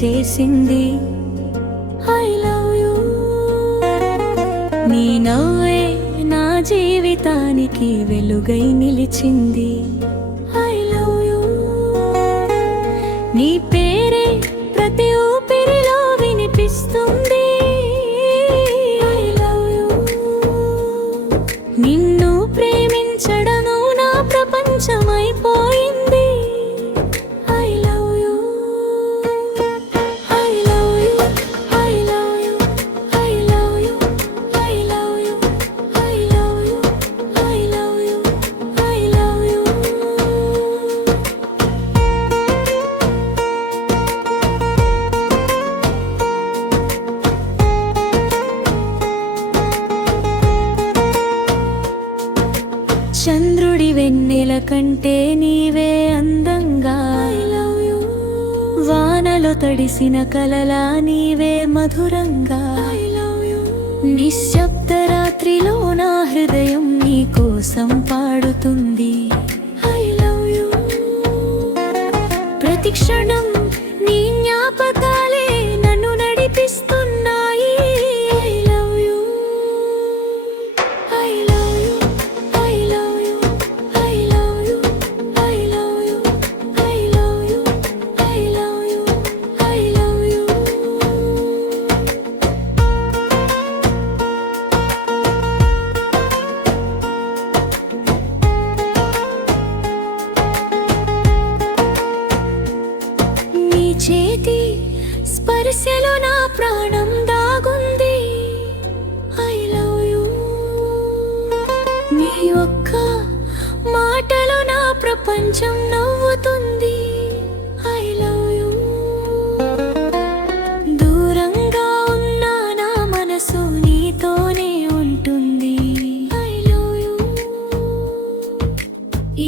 చేసింది. I love you. నీ నవ్వే నా జీవితానికి వెలుగై నిలిచింది. I love you. నీ పేరే ప్రతి ఊపిరిలో వినిపిస్తుంది. I love you. నిన్ను ప్రేమించడము నా ప్రపంచమైపోయింది. I love you. I love you. I love you. I love you. I love you. I love you. I love you. I love you. చంద్రుడి వెన్నెల కంటే నీవే అందంగా. I love you. వానలో తడిసిన కలలా నీవే మధురంగా. I love you. నిశ్శబ్ద రాత్రిలో నా హృదయం నీ కోసం పాడుతుంది. I love you. ప్రతి క్షణం నీ జ్ఞాపకాలే నన్ను నడిపిస్తున్నాయి. I love you. I love you. I love you. I love you. I love you. I love you. I love you. I love you. నీ చేతి స్పర్శలో నా ప్రాణం దాగుంది. I love you. నీ ఒక్క మాటలో నా ప్రపంచం నవ్వుతుంది. I love you. దూరంగా ఉన్న నా మనసు నీతోనే ఉంటుంది. I love you.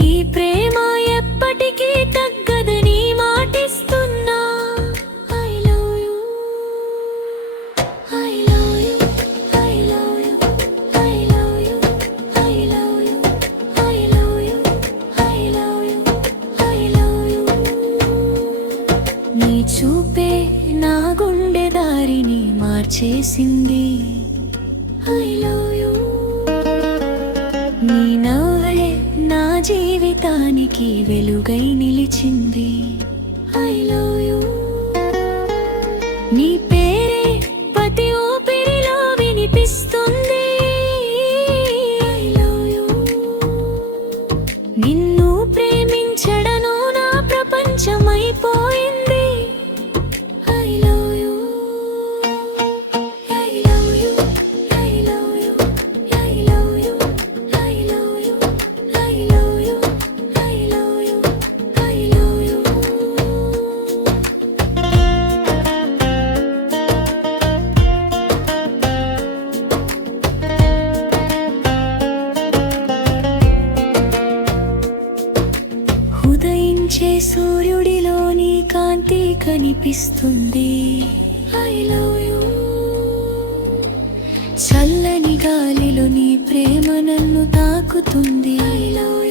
ఈ ప్రేమ ఎప్పటికీ తగ్గదని మాటిస్తున్నా. I love you. I love you. I love you. I love you. I love you. I love you. I love you. I love you. నీ చూపే నా గుండె దారిని మార్చేసింది. I love you. నీ నవ్వే నా జీవితానికి వెలుగై నిలిచింది. I love you. నీ పేరే ప్రతి ఊపిరిలో వినిపిస్తుంది. I love you. నిన్ను ప్రేమించడము నా ప్రపంచమైపోయింది. I love you. I love you. I love you. I love you. I love you. I love you. I love you. I love you. ఉదయించే సూర్యుడిలో నీ కాంతి కనిపిస్తుంది. I love you. చల్లని గాలిలో నీ ప్రేమ నన్ను తాకుతుంది. I love